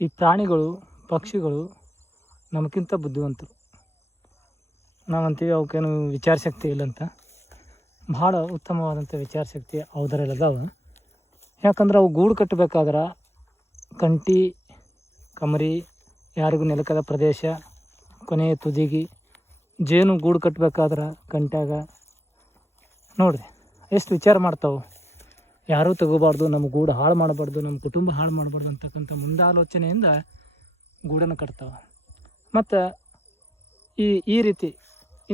ಈ ಪ್ರಾಣಿಗಳು, ಪಕ್ಷಿಗಳು ನಮಗಿಂತ ಬುದ್ಧಿವಂತರು. ನಾವಂತೀವಿ ಅವಕ್ಕೇನು ವಿಚಾರ ಶಕ್ತಿ ಇಲ್ಲಂತ. ಭಾಳ ಉತ್ತಮವಾದಂಥ ವಿಚಾರ ಶಕ್ತಿ ಅದಾವೆ ಯಾಕಂದ್ರೆ ಅವು ಗೂಡು ಕಟ್ಟಬೇಕಾದ್ರೆ ಕಂಟಿ, ಕಮರಿ, ಯಾರಿಗೂ ನೆಲಕದ ಪ್ರದೇಶ ಕೊನೆಯ ತುದಿಗಿ, ಜೇನು ಗೂಡು ಕಟ್ಟಬೇಕಾದ್ರೆ ಕಂಟ್ಯಾಗ. ನೋಡಿರಿ, ಎಷ್ಟು ವಿಚಾರ ಮಾಡ್ತಾವೆ. ಯಾರೂ ತಗೋಬಾರ್ದು ನಮ್ಮ ಗೂಡು ಹಾಳು ಮಾಡಬಾರ್ದು ನಮ್ಮ ಕುಟುಂಬ ಹಾಳು ಮಾಡಬಾರ್ದು ಅಂತಕ್ಕಂಥ ಮುಂದಾಲೋಚನೆಯಿಂದ ಗೂಡನ್ನು ಕಟ್ತಾವೆ. ಮತ್ತು ಈ ಈ ರೀತಿ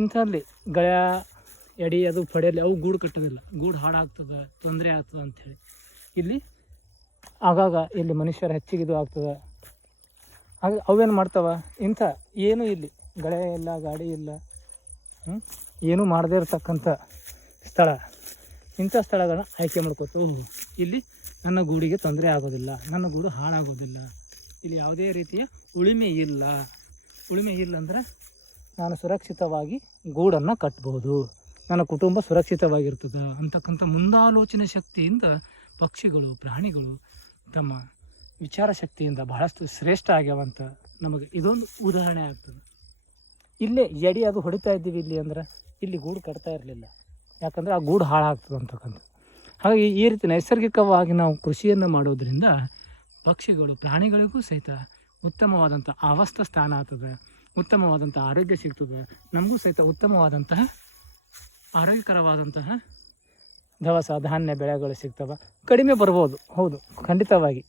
ಇಂಥಲ್ಲಿ ಗಳ ಎಡಿ ಅದು ಪಡೆಯಲ್ಲಿ ಅವು ಗೂಡು ಕಟ್ಟೋದಿಲ್ಲ. ಗೂಡು ಹಾಳಾಗ್ತದೆ ತೊಂದರೆ ಆಗ್ತದೆ ಅಂಥೇಳಿ. ಇಲ್ಲಿ ಆಗಾಗ ಇಲ್ಲಿ ಮನುಷ್ಯರ ಹೆಚ್ಚಿಗೆ ಇದು ಆಗ್ತದೆ. ಹಾಗೆ ಅವೇನು ಮಾಡ್ತಾವ? ಇಂಥ ಏನೂ ಇಲ್ಲಿ ಗಳೆ ಇಲ್ಲ, ಗಾಡಿ ಇಲ್ಲ? ಏನೂ ಮಾಡದೇ ಇರತಕ್ಕಂಥ ಸ್ಥಳ. ಇಂಥ ಸ್ಥಳಗಳನ್ನ ಆಯ್ಕೆ ಮಾಡ್ಕೋತು. ಇಲ್ಲಿ ನನ್ನ ಗೂಡಿಗೆ ತೊಂದರೆ ಆಗೋದಿಲ್ಲ. ನನ್ನ ಗೂಡು ಹಾಳಾಗೋದಿಲ್ಲ. ಇಲ್ಲಿ ಯಾವುದೇ ರೀತಿಯ ಉಳಿಮೆ ಇಲ್ಲ. ಉಳಿಮೆ ಇಲ್ಲ ಅಂದರೆ ನಾನು ಸುರಕ್ಷಿತವಾಗಿ ಗೂಡನ್ನು ಕಟ್ಬೋದು. ನನ್ನ ಕುಟುಂಬ ಸುರಕ್ಷಿತವಾಗಿರ್ತದೆ ಅಂತಕ್ಕಂಥ ಮುಂದಾಲೋಚನೆ ಶಕ್ತಿಯಿಂದ ಪಕ್ಷಿಗಳು, ಪ್ರಾಣಿಗಳು ತಮ್ಮ ವಿಚಾರ ಶಕ್ತಿಯಿಂದ ಬಹಳಷ್ಟು ಶ್ರೇಷ್ಠ ಆಗ್ಯಾವಂತ ನಮಗೆ ಇದೊಂದು ಉದಾಹರಣೆ ಆಗ್ತದೆ. ಇಲ್ಲೇ ಎಡಿ ಅದು ಹೊಡಿತಾ ಇದ್ದೀವಿ ಇಲ್ಲಿ ಅಂದ್ರೆ ಇಲ್ಲಿ ಗೂಡು ಕಟ್ತಾ ಇರಲಿಲ್ಲ. ಯಾಕಂದರೆ ಆ ಗೂಡು ಹಾಳಾಗ್ತದೆ ಅಂತಕ್ಕಂಥ ಹಾಗಾಗಿ ಈ ರೀತಿ ನೈಸರ್ಗಿಕವಾಗಿ ನಾವು ಕೃಷಿಯನ್ನು ಮಾಡೋದ್ರಿಂದ ಪಕ್ಷಿಗಳು, ಪ್ರಾಣಿಗಳಿಗೂ ಸಹಿತ ಉತ್ತಮವಾದಂಥ ಅವಸ್ಥ ಸ್ಥಾನ ಆಗ್ತದೆ, ಉತ್ತಮವಾದಂಥ ಆರೋಗ್ಯ ಸಿಗ್ತದೆ, ನಮಗೂ ಸಹಿತ ಉತ್ತಮವಾದಂತಹ ಆರೋಗ್ಯಕರವಾದಂತಹ ದವಸ, ಧಾನ್ಯ ಬೆಳೆಗಳು ಸಿಗ್ತವೆ. ಕಡಿಮೆ ಬರ್ಬೋದು, ಹೌದು, ಖಂಡಿತವಾಗಿ.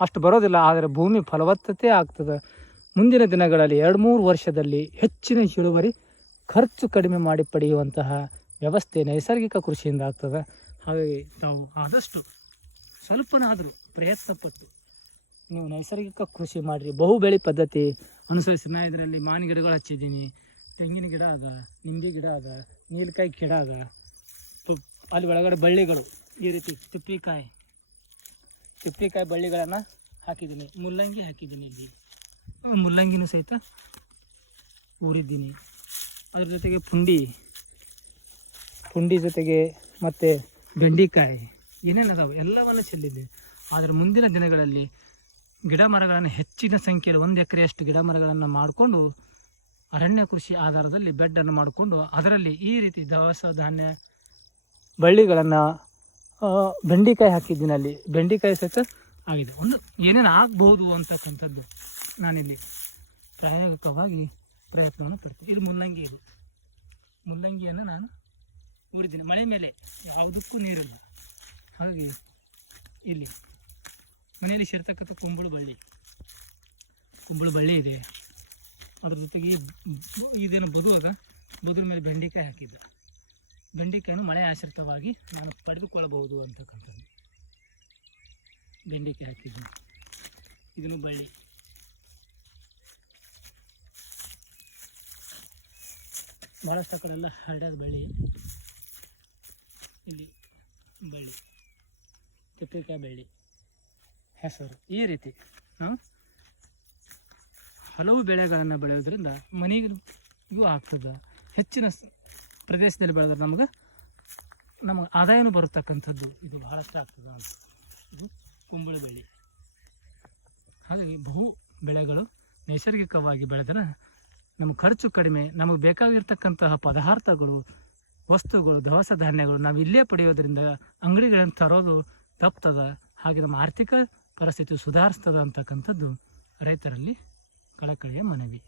ಅಷ್ಟು ಬರೋದಿಲ್ಲ, ಆದರೆ ಭೂಮಿ ಫಲವತ್ತತೆ ಆಗ್ತದೆ. ಮುಂದಿನ ದಿನಗಳಲ್ಲಿ ಎರಡು ಮೂರು ವರ್ಷದಲ್ಲಿ ಹೆಚ್ಚಿನ ಇಳುವರಿ ಖರ್ಚು ಕಡಿಮೆ ಮಾಡಿ ಪಡೆಯುವಂತಹ ವ್ಯವಸ್ಥೆ ನೈಸರ್ಗಿಕ ಕೃಷಿಯಿಂದ ಆಗ್ತದೆ. ಹಾಗಾಗಿ ತಾವು ಆದಷ್ಟು ಸ್ವಲ್ಪನಾದರೂ ಪ್ರಯತ್ನಪಟ್ಟು ನೀವು ನೈಸರ್ಗಿಕ ಕೃಷಿ ಮಾಡಿರಿ. ಬಹು ಬೆಳೆ ಪದ್ಧತಿ ಅನುಸರಿಸಿ. ನಾ ಇದರಲ್ಲಿ ಮಾವಿನ ಗಿಡಗಳು ಹಚ್ಚಿದ್ದೀನಿ. ತೆಂಗಿನ ಗಿಡ ಅದ ನಿಂಬೆ ಗಿಡ ಅದ ನೀಲಕಾಯಿ ಗಿಡ ಅದ ಅಲ್ಲಿ ಒಳಗಡೆ ಬಳ್ಳಿಗಳು ಈ ರೀತಿ ತಿಪ್ಪಿಕಾಯಿ ತಿಪ್ಪಿಕಾಯಿ ಬಳ್ಳಿಗಳನ್ನು ಹಾಕಿದ್ದೀನಿ. ಮುಲ್ಲಂಗಿ ಹಾಕಿದ್ದೀನಿ ಇಲ್ಲಿ. ಮುಲ್ಲಂಗಿನೂ ಸಹಿತ ಊರಿದ್ದೀನಿ. ಅದ್ರ ಜೊತೆಗೆ ಪುಂಡಿ ಪುಂಡಿ ಜೊತೆಗೆ ಮತ್ತು ಬೆಂಡಿಕಾಯಿ. ಏನೇನು ಅದಾವೆ? ಎಲ್ಲವನ್ನು ಚೆಲ್ಲಿದ್ದೀವಿ ಆದರೆ ಮುಂದಿನ ದಿನಗಳಲ್ಲಿ ಗಿಡ ಮರಗಳನ್ನು ಹೆಚ್ಚಿನ ಸಂಖ್ಯೆಯಲ್ಲಿ ಒಂದು ಎಕರೆಯಷ್ಟು ಗಿಡ ಮರಗಳನ್ನು ಮಾಡಿಕೊಂಡು ಅರಣ್ಯ ಕೃಷಿ ಆಧಾರದಲ್ಲಿ ಬೆಡ್ಡನ್ನು ಮಾಡಿಕೊಂಡು ಅದರಲ್ಲಿ ಈ ರೀತಿ ದವಸ ಧಾನ್ಯ ಬಳ್ಳಿಗಳನ್ನು ಬೆಂಡಿಕಾಯಿ ಹಾಕಿದ್ದಿನಲ್ಲಿ. ಬೆಂಡಿಕಾಯಿ ಸಹಿತ ಆಗಿದೆ. ಒಂದು ಏನೇನು ಆಗ್ಬೋದು ಅಂತಕ್ಕಂಥದ್ದು ನಾನಿಲ್ಲಿ ಪ್ರಾಯೋಗಿಕವಾಗಿ ಪ್ರಯತ್ನವನ್ನು ಪಡ್ತೀನಿ. ಇದು ಮುಲ್ಲಂಗಿ ಇದು. ಮುಲ್ಲಂಗಿಯನ್ನು ನಾನು ಊರಿದ್ದೀನಿ. ಮಳೆ ಮೇಲೆ ಯಾವುದಕ್ಕೂ ನೀರಿಲ್ಲ. ಹಾಗಾಗಿ ಇಲ್ಲಿ ಮನೆಯಲ್ಲಿ ಸೇರ್ತಕ್ಕಂಥ ಕುಂಬಳ ಬಳ್ಳಿ. ಕುಂಬಳ ಬಳ್ಳಿ ಇದೆ. ಅದ್ರ ಜೊತೆಗೆ ಇದೇನು ಬದುವಾಗ ಬದುರ ಮೇಲೆ ಬೆಂಡೆಕಾಯಿ ಹಾಕಿದ್ದೆ. ಬೆಂಡೆಕಾಯನ್ನು ಮಳೆ ಆಶ್ರಿತವಾಗಿ ನಾನು ಪಡೆದುಕೊಳ್ಳಬಹುದು ಅಂತಕ್ಕಂಥದ್ದು. ಬೆಂಡೆಕಾಯಿ ಹಾಕಿದ್ದೀನಿ ಇದನ್ನು ಬಳ್ಳಿ. ಭಾಳಷ್ಟು ಕಡೆ ಎಲ್ಲ ಹರಡ್ಯಾದ ಬಳ್ಳಿ. ಇಲ್ಲಿ ಬಳ್ಳಿ, ತಿಪ್ಪಿಕಾಯಿ ಬಳ್ಳಿ ಹೆಸರು. ಈ ರೀತಿ ಹಲವು ಬೆಳೆಗಳನ್ನು ಬೆಳೆಯೋದ್ರಿಂದ ಮನೆಗೂ ಆಗ್ತದೆ. ಹೆಚ್ಚಿನ ಪ್ರದೇಶದಲ್ಲಿ ಬೆಳೆದ್ರೆ ನಮಗೆ ನಮಗೆ ಆದಾಯನೂ ಬರತಕ್ಕಂಥದ್ದು. ಇದು ಬಹಳಷ್ಟು ಆಗ್ತದೆ ಅಂತ. ಇದು ಕುಂಬಳ ಬೆಳೆ ಹಾಗಾಗಿ ಬಹು ಬೆಳೆಗಳು ನೈಸರ್ಗಿಕವಾಗಿ ಬೆಳೆದ್ರೆ ನಮ್ಮ ಖರ್ಚು ಕಡಿಮೆ, ನಮಗೆ ಬೇಕಾಗಿರ್ತಕ್ಕಂತಹ ಪದಾರ್ಥಗಳು ವಸ್ತುಗಳು ದವಸ ಧಾನ್ಯಗಳು ನಾವು ಇಲ್ಲೇ ಪಡೆಯೋದ್ರಿಂದ ಅಂಗಡಿಗಳನ್ನು ತರೋದು ತಪ್ತದ? ಹಾಗೆ ನಮ್ಮ ಆರ್ಥಿಕ ಪರಿಸ್ಥಿತಿ ಸುಧಾರಿಸ್ತದ ಅಂತಕ್ಕಂಥದ್ದು ರೈತರಲ್ಲಿ ಕಳಕಳಿಯ ಮನವಿ.